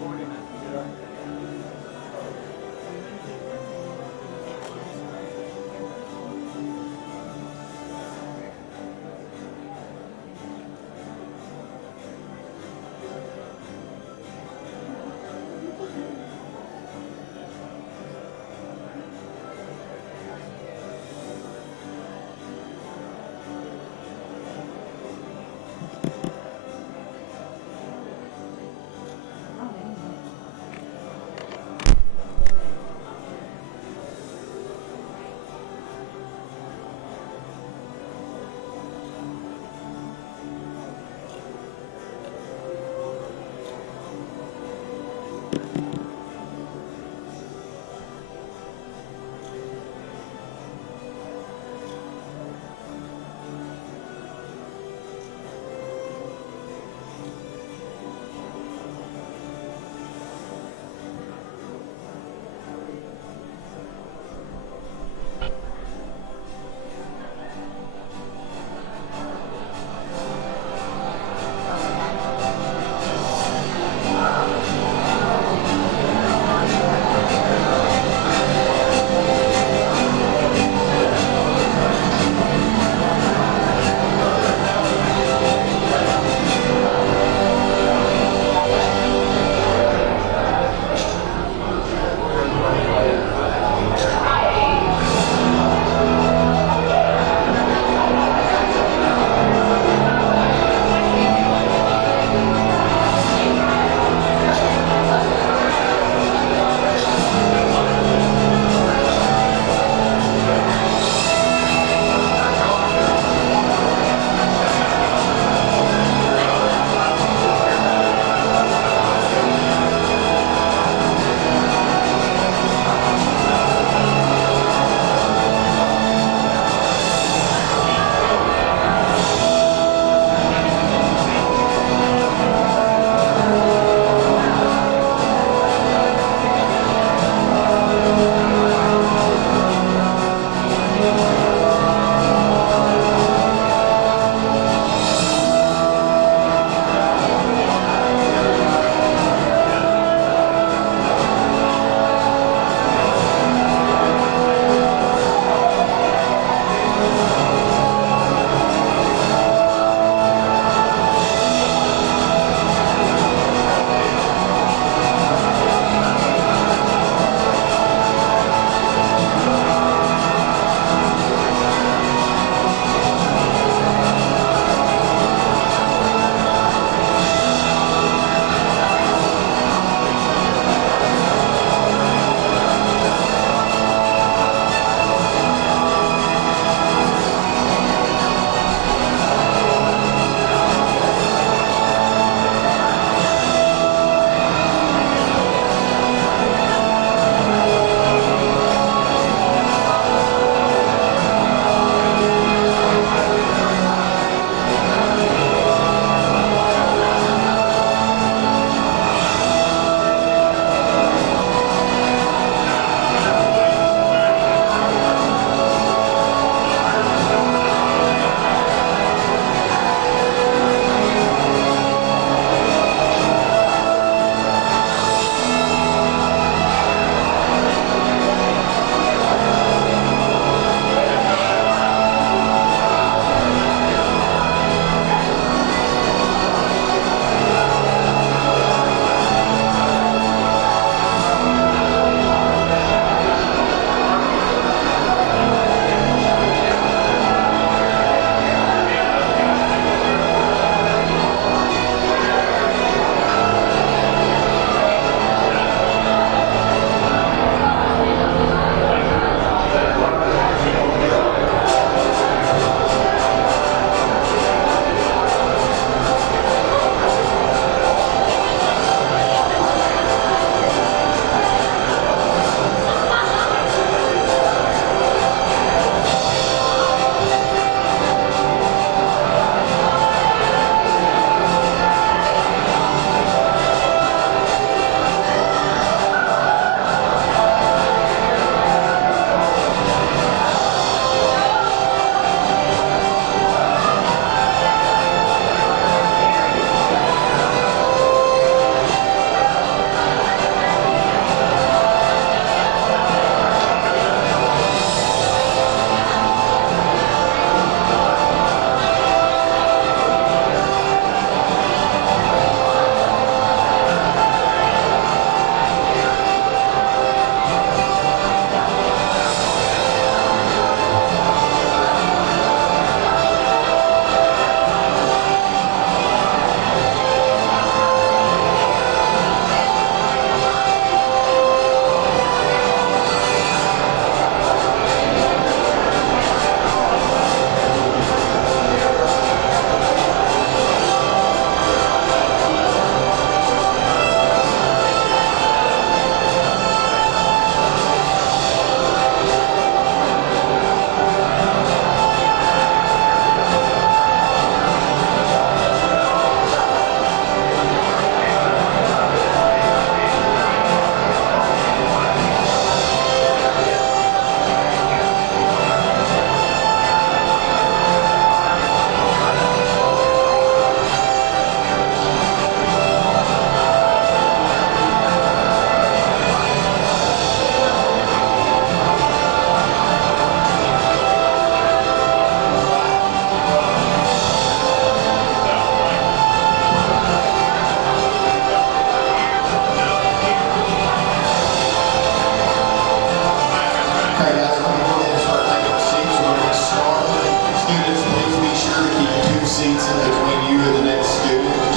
Oh,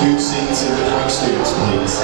substitute seats in between students, please.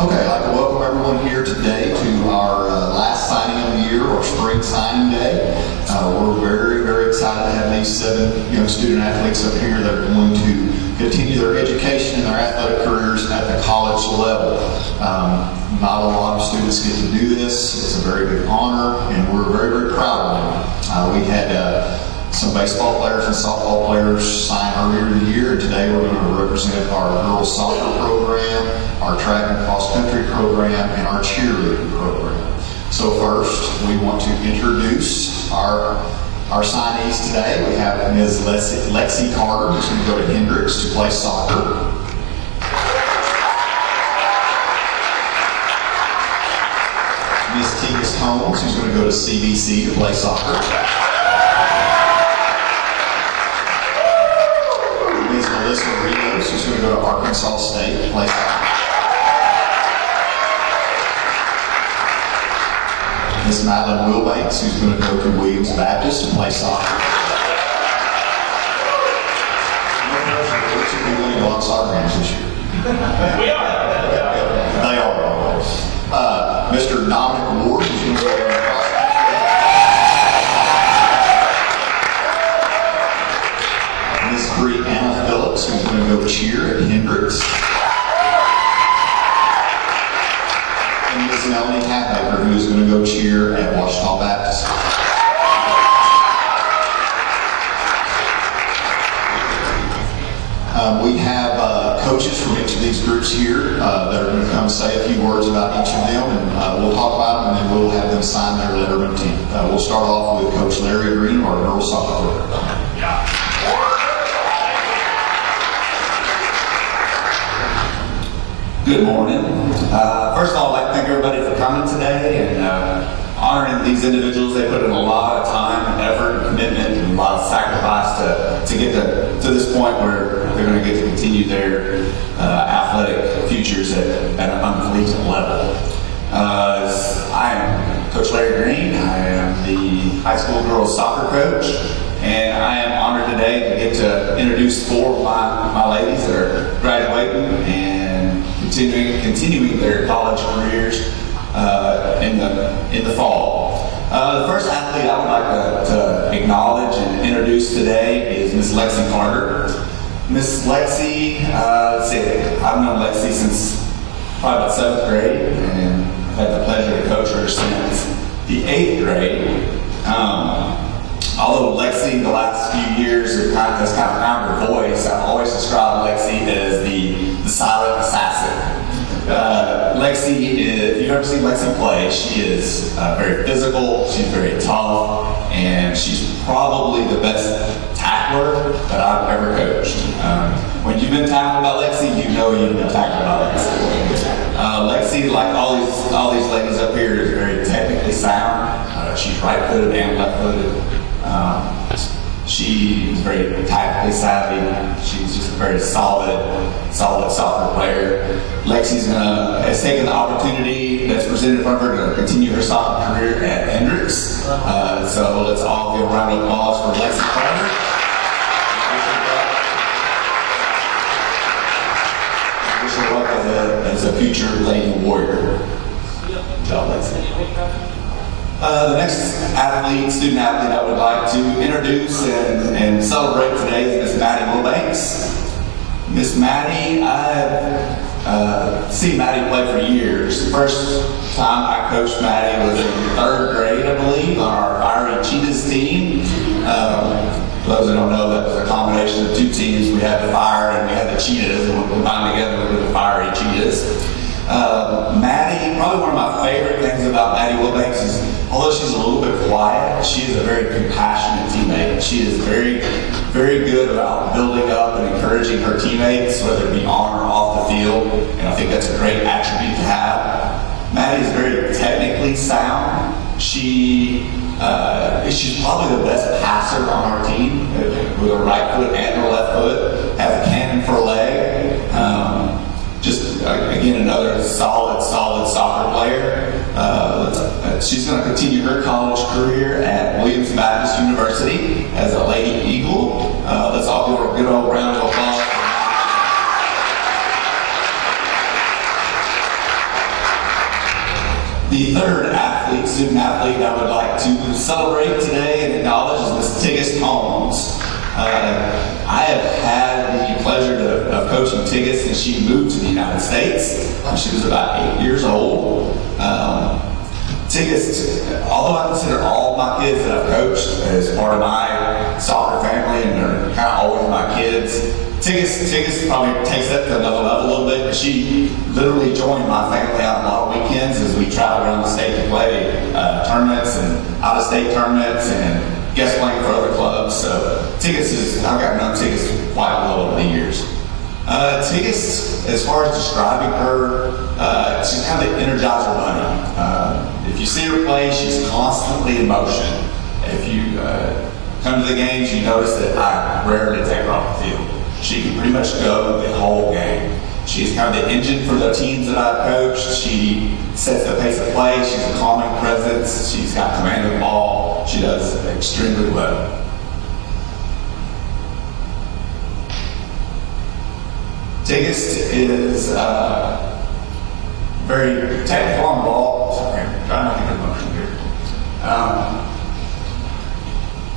Okay, I'd like to welcome everyone here today to our last signing of the year, or spring signing day. We're very, very excited to have these 7 young student athletes up here that are going to continue their education and their athletic careers at the college level. Not a lot of students get to do this. It's a very big honor, and we're very, very proud of them. We had some baseball players and softball players sign earlier in the year, and today we're going to represent our girls soccer program, our track and cross country program, and our cheerleading program. So first, we want to introduce our signees today. We have Ms. Lexi Carter, who's going to go to Hendricks to play soccer. Ms. Tegas Holmes, who's going to go to CBC to play soccer. Ms. Melissa Rios, who's going to go to Arkansas State to play soccer. Ms. Madeline Wilbanks, who's going to go to Williams Baptist to play soccer. Which will be winning a lot of soccer games this year. We are. They are. Mr. Dominic Ward, who's going to go to cross country. Ms. Brianna Phillips, who's going to go cheer at Hendricks. And Ms. Melanie Halfaker, who is going to go cheer at Washita Baptist. We have coaches from each of these groups here that are going to come say a few words about each of them, and we'll talk about them, and then we'll have them sign their letter of intent. We'll start off with Coach Larry Green of our girls soccer program. Good morning. First of all, I'd like to thank everybody for coming today and honoring these individuals. They put in a lot of time and effort and commitment and a lot of sacrifice to get to this point where they're going to get to continue their athletic futures at an uncollegiate level. I am Coach Larry Green. I am the high school girls soccer coach, and I am honored today to get to introduce 4 of my ladies that are graduating and continuing their college careers in the fall. The first athlete I would like to acknowledge and introduce today is Miss Lexi Carter. Miss Lexi, I've known Lexi since probably about 7th grade, and I've had the pleasure to coach her since the 8th grade. Although Lexi, the last few years, has kind of found her voice, I've always described Lexi as the silent assassin. Lexi is, if you've ever seen Lexi play, she is very physical, she's very tough, and she's probably the best tackler that I've ever coached. When you've been tackled by Lexi, you know you've been tackled by Lexi. Lexi, like all these ladies up here, is very technically sound. She's right-footed and left-footed. She is very tactically savvy. She's just a very solid soccer player. Lexi has taken the opportunity that's presented in front of her to continue her soccer career at Hendricks. So let's all give a round of applause for The next student athlete I would like to introduce and celebrate today is Miss Maddie Wilbanks. Miss Maddie, I've seen Maddie play for years. The first time I coached Maddie was in third grade, I believe, on our Fiery Cheetahs team. For those that don't know, that was a combination of two teams. We had the Fire and we had the Cheetahs, and we combined together with the Fiery Cheetahs. Maddie, probably one of my favorite things about Maddie Wilbanks is, although she's a little bit quiet, she is a very compassionate teammate. She is very, very good about building up and encouraging her teammates, whether it be on or off the field, and I think that's a great attribute to have. Maddie is very technically sound. She's probably the best passer on our team, with her right foot and her left foot, has a cannon for a leg. Again, another solid soccer player. She's going to continue her college career at Williams Baptist University as a Lady Eagle. Let's all give her a good old round of applause. The third student athlete I would like to celebrate today and acknowledge is Miss Tiggis Holmes. I have had the pleasure of coaching Tiggis since she moved to the United States. She was about 8 years old. Tiggis, although I consider all my kids that I've coached as part of my soccer family and they're kind of always my kids, Tiggis probably takes that to another level a little bit, but she literally joined my family on a lot of weekends as we travel around the state to play tournaments and out-of-state tournaments and guest playing for other clubs. So I've gotten to know Tiggis quite well over the years. Tiggis, as far as describing her, she's kind of the Energizer Bunny. If you see her play, she's constantly in motion. If you come to the games, you notice that I rarely take her off the field. She can pretty much go the whole game. She's kind of the engine for the teams that I've coached. She sets the pace of play. She's a calming presence. She's got command of the ball. She does extremely well. Tiggis is very technical on the ball. Sorry, I'm trying not to get emotional here.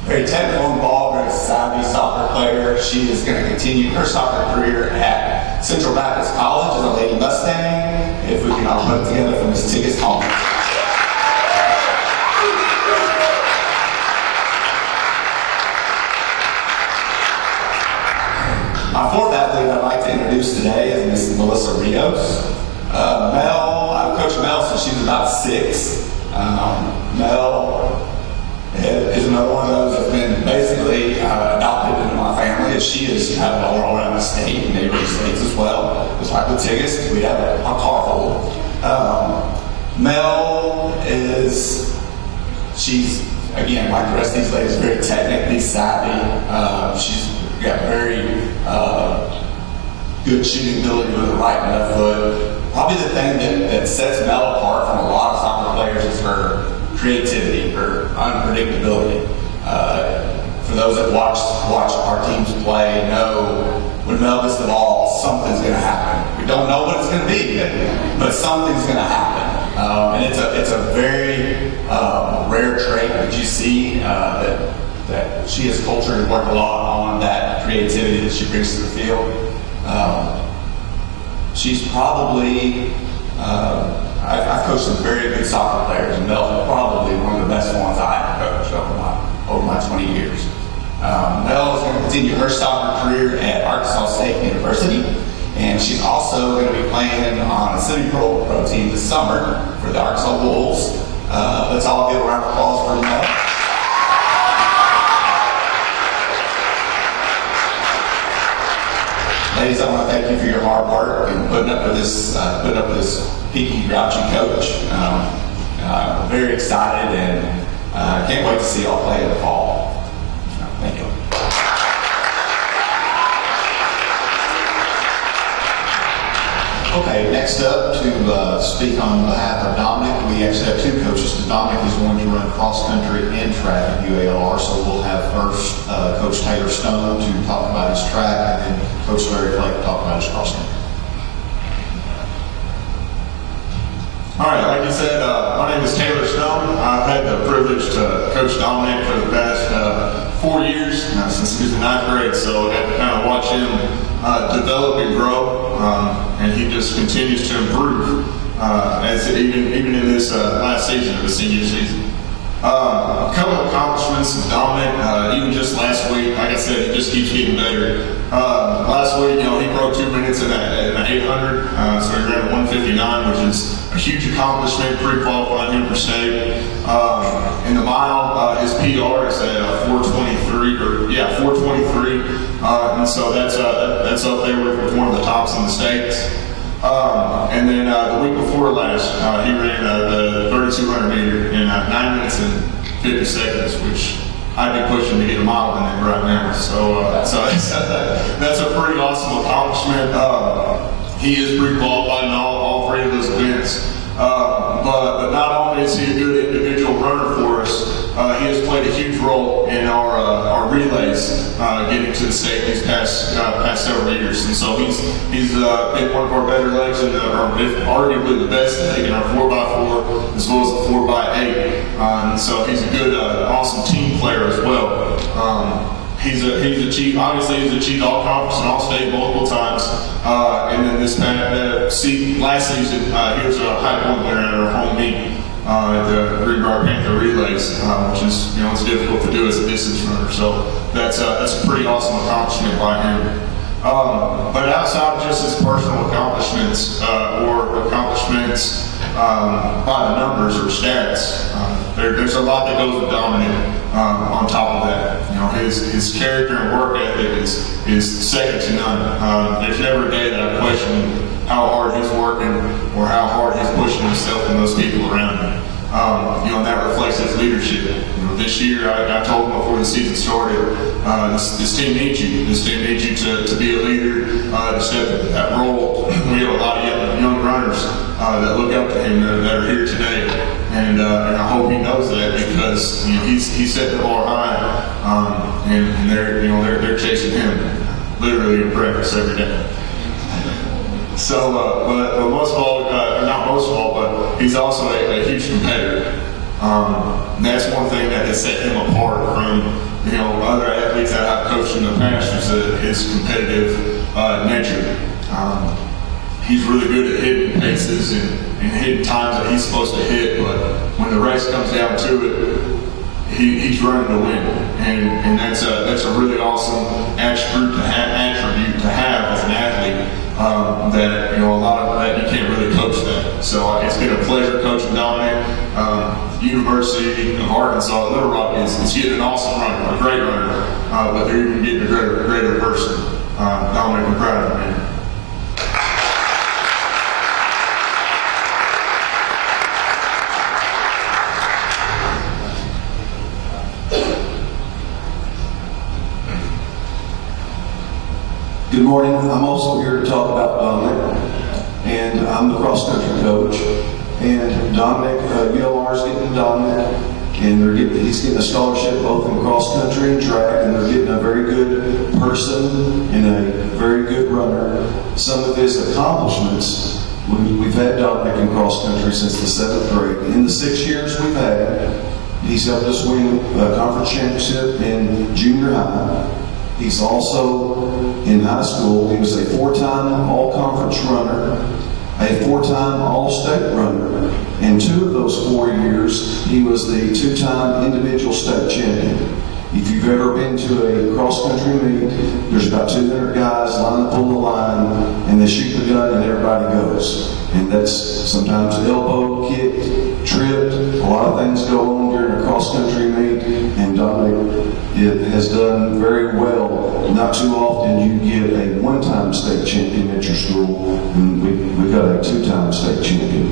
Very technical on the ball, very savvy soccer player. She is going to continue her soccer career at Central Baptist College as a Lady Mustang. If we can all put it together for Miss Tiggis Holmes. My fourth athlete I'd like to introduce today is Miss Melissa Rios. I've coached Mel since she was about 6. Mel is another one of those that's been basically adopted into my family, as she has traveled all around the state and neighboring states as well. Just like with Tiggis, we have a car full. Mel she's, again, like the rest of these ladies, very technically savvy. She's got very good shooting ability with the right and left foot. Probably the thing that sets Mel apart from a lot of soccer players is her creativity, her unpredictability. For those that watch our teams play, know when Mel gets the ball, something's going to happen. We don't know what it's going to be, but something's going to happen. And it's a very rare trait that you see that she has cultured and worked a lot on that creativity that she brings to the field. She's probably, I've coached some very good soccer players, and Mel is probably one of the best ones I've coached over my 20 years. Mel is going to continue her soccer career at Arkansas State University, and she's also going to be playing on a semi-pro team this summer for the Arkansas Wolves. Let's all give a round of applause for Mel. Ladies, I want to thank you for your hard work and putting up with this peaky, grouchy coach. I'm very excited and can't wait to see y'all play in the fall. Thank you. Okay, next up to speak on behalf of Dominic, we actually have 2 coaches, because Dominic is going to run cross country and track at UALR, so we'll have first Coach Taylor Stone to talk about his track, and then Coach Larry Flake to talk about his cross country. All right, like you said, my name is Taylor Stone. I've had the privilege to coach Dominic for the past 4 years, since he was in 9th grade, so I got to kind of watch him develop and grow, and he just continues to improve, even in this last season of the senior season. A couple of accomplishments of Dominic, even just last week, like I said, he just keeps getting better. Last week, he broke 2 minutes in an 800, so he ran 159, which is a huge accomplishment, pre-qualifying him for state. In the mile, his PR is at 423, and so that's up there with one of the tops in the states. And then the week before last, he ran the 3,200 meter in 9 minutes and 50 seconds, which I'd be pushing to get a mile in it right now. So that's a pretty awesome accomplishment. He is pre-qualified in all 3 of those events. But not only is he a good individual runner for us, he has played a huge role in our relays getting to the state these past several years. And so he's been one of our better legs, and arguably the best leg in our 4x4 as well as the 4x8. And so he's a good, awesome team player as well. He's achieved all conference and all state multiple times. And then this last season, he was a high point winner at our home meet at the Greenbrier Panther Relays, which is it's difficult to do as a distance runner. So that's a pretty awesome accomplishment by him. But outside of just his personal accomplishments or accomplishments by the numbers or stats, there's a lot that goes with Dominic on top of that. His character and work ethic is second to none. There's never a day that I question how hard he's working or how hard he's pushing himself and those people around him. And that reflects his leadership. This year, I told him before the season started, this team needs you. This team needs you to be a leader, to step into that role. We have a lot of young runners that look up to him that are here today, and I hope he knows that, because he's set the bar high, and they're chasing him literally in practice every day. So, but most of all, not most of all, but he's also a huge competitor. That's one thing that has set him apart from other athletes that I've coached in the past, is his competitive nature. He's really good at hitting paces and hitting times that he's supposed to hit, but when the race comes down to it, he's running to win, and that's a really awesome attribute to have as an athlete. That a lot of that you can't really coach that. So it's been a pleasure coaching Dominic. University of Arkansas, Little Rock is getting an awesome runner, a great runner, but they're even getting a greater person. Dominic, I'm proud of him, man. Good morning. I'm also here to talk about Dominic, and I'm the cross-country coach. And Dominic, ULR is getting Dominic, and he's getting a scholarship both in cross-country and track, and they're getting a very good person and a very good runner. Some of his accomplishments, we've had Dominic in cross-country since the 7th grade. In the 6 years we've had, he's helped us win a conference championship in junior high. He's also, in high school, he was a 4-time all-conference runner, a 4-time all-state runner. In 2 of those 4 years, he was the 2-time individual state champion. If you've ever been to a cross-country meet, there's about 200 guys lined up on the line, and they shoot the gun and everybody goes. And that's sometimes elbow, kicked, tripped. A lot of things go on during a cross-country meet, and Dominic has done very well. Not too often you get a 1-time state champion at your school, and we got a 2-time state champion.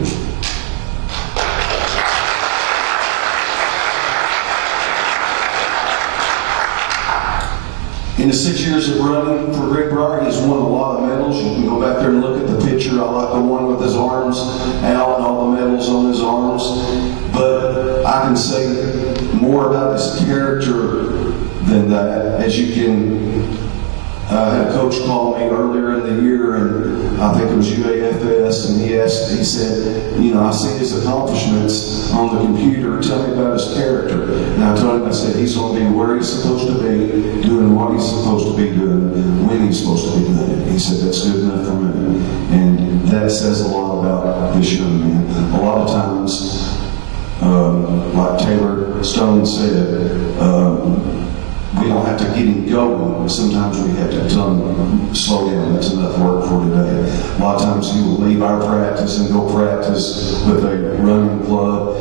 In the 6 years of running for Greenbrier, he's won a lot of medals. You can go back there and look at the picture. I like the one with his arms out and all the medals on his arms. But I can say more about his character than that, as you can I had a coach call me earlier in the year, and I think it was UAFS, and he said, I see his accomplishments on the computer. Tell me about his character. And I told him, I said, he's going to be where he's supposed to be, doing what he's supposed to be doing, when he's supposed to be doing it. He said, that's good enough for me. And that says a lot about this young man. A lot of times, like Taylor Stone said, we don't have to get him going. Sometimes we have to tell him, slow down, that's enough work for today. A lot of times he will leave our practice and go practice with a running club.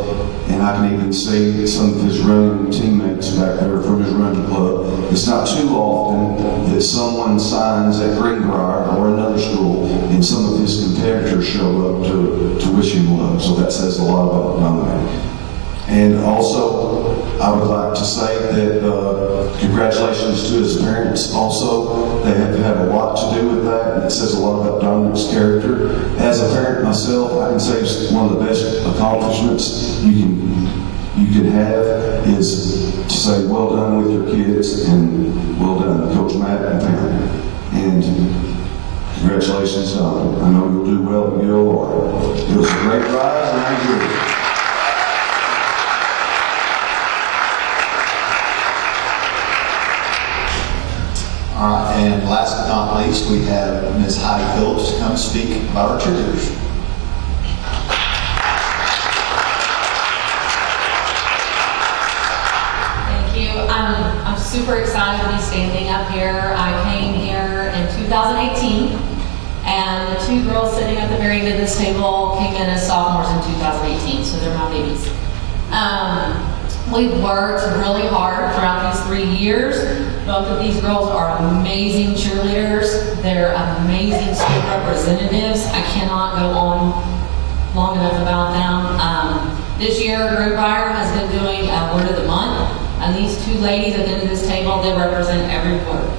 And I can even see some of his running teammates back there from his running club. It's not too often that someone signs at Greenbrier or another school and some of his competitors show up to wish him luck. So that says a lot about Dominic. And also, I would like to say that congratulations to his parents also. They have had a lot to do with that, and it says a lot about Dominic's character. As a parent myself, I can say it's one of the best accomplishments you can have is to say well done with your kids and well done, Coach Matt and family. And congratulations, Dominic. I know you'll do well in your Lord. It was a great ride, and I enjoyed it. All right, and last but not least, we have Ms. Heidi Phillips to come speak about our cheerleaders. Thank you. I'm super excited to be standing up here. I came here in 2018, and the two girls sitting at the very end of this table came in as sophomores in 2018, so they're my babies. We've worked really hard throughout these 3 years. Both of these girls are amazing cheerleaders. They're amazing school representatives. I cannot go on long enough about them. This year, Greenbrier has been doing Word of the Month, and these two ladies at the end of this table, they represent every word.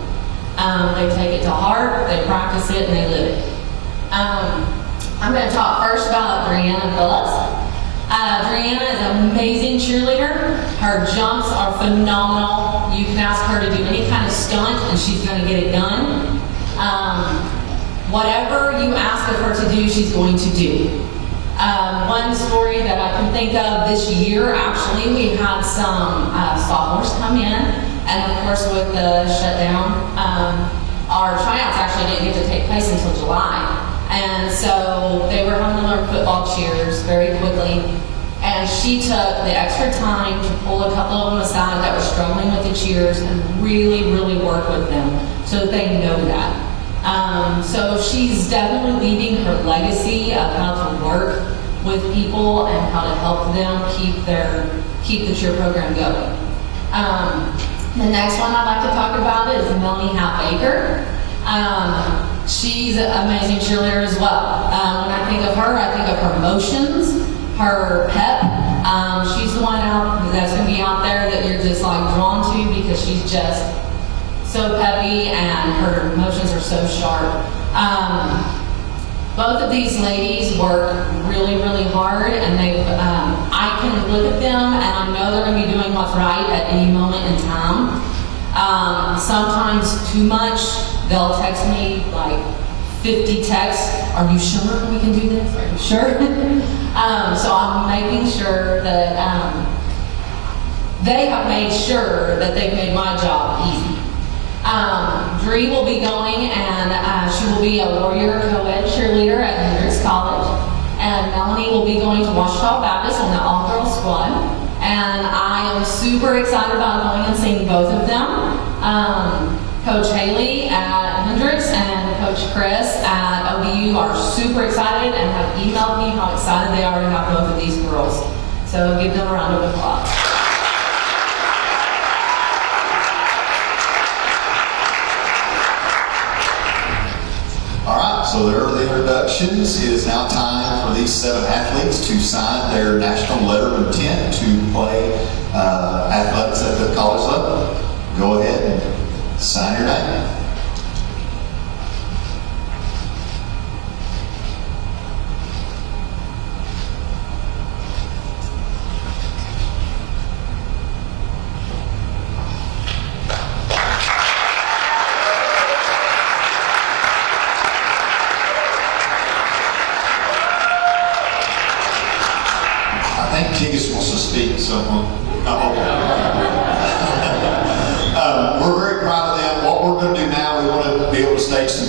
They take it to heart, they practice it, and they live it. I'm going to talk first about Brianna Phillips. Brianna is an amazing cheerleader. Her jumps are phenomenal. You can ask her to do any kind of stunt and she's going to get it done. Whatever you ask of her to do, she's going to do. One story that I can think of this year, actually, we had some sophomores come in, and of course with the shutdown, our tryouts actually didn't get to take place until July. And so they were having to learn football cheers very quickly. And she took the extra time to pull a couple of them aside that were struggling with the cheers and really, really work with them so that they know that. So she's definitely leaving her legacy of how to work with people and how to help them keep the cheer program going. The next one I'd like to talk about is Melanie Half-Baker. She's an amazing cheerleader as well. When I think of her, I think of her motions, her pep. She's the one that's going to be out there that you're just like drawn to because she's just so peppy and her motions are so sharp. Both of these ladies work really, really hard, and I can look at them and I know they're going to be doing what's right at any moment in time. Sometimes too much. They'll text me like 50 texts. Are you sure we can do this? Are you sure? So I'm making sure that they have made sure that they've made my job easy. Dree will be going, and she will be a Warrior co-ed cheerleader at Hendrix College. And Melanie will be going to Washita Baptist on the all-girls squad. And I am super excited about going and seeing both of them. Coach Haley at Hendrix and Coach Chris at ODU are super excited and have emailed me how excited they are to have both of these girls. So give them a round of applause. All right, so there are the introductions. It is now time for these 7 athletes to sign their national letter of intent to play athletics at the college level. Go ahead and sign your name.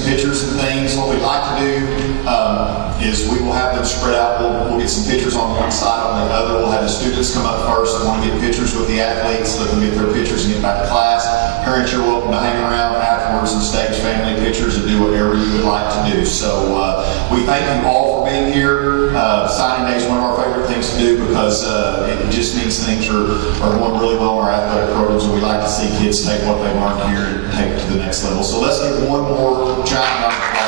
some pictures and things. What we'd like to do is we will have them spread out. We'll get some pictures on one side, on the other. We'll have the students come up first and want to get pictures with the athletes, let them get their pictures and get back to class. Parents, you're welcome to hang around afterwards and stage family pictures and do whatever you would like to do. So we thank you all for being here. Signing day is one of our favorite things to do because it just means things are going really well in our athletic programs, and we like to see kids take what they learned here and take it to the next level. So let's give one more giant round of applause.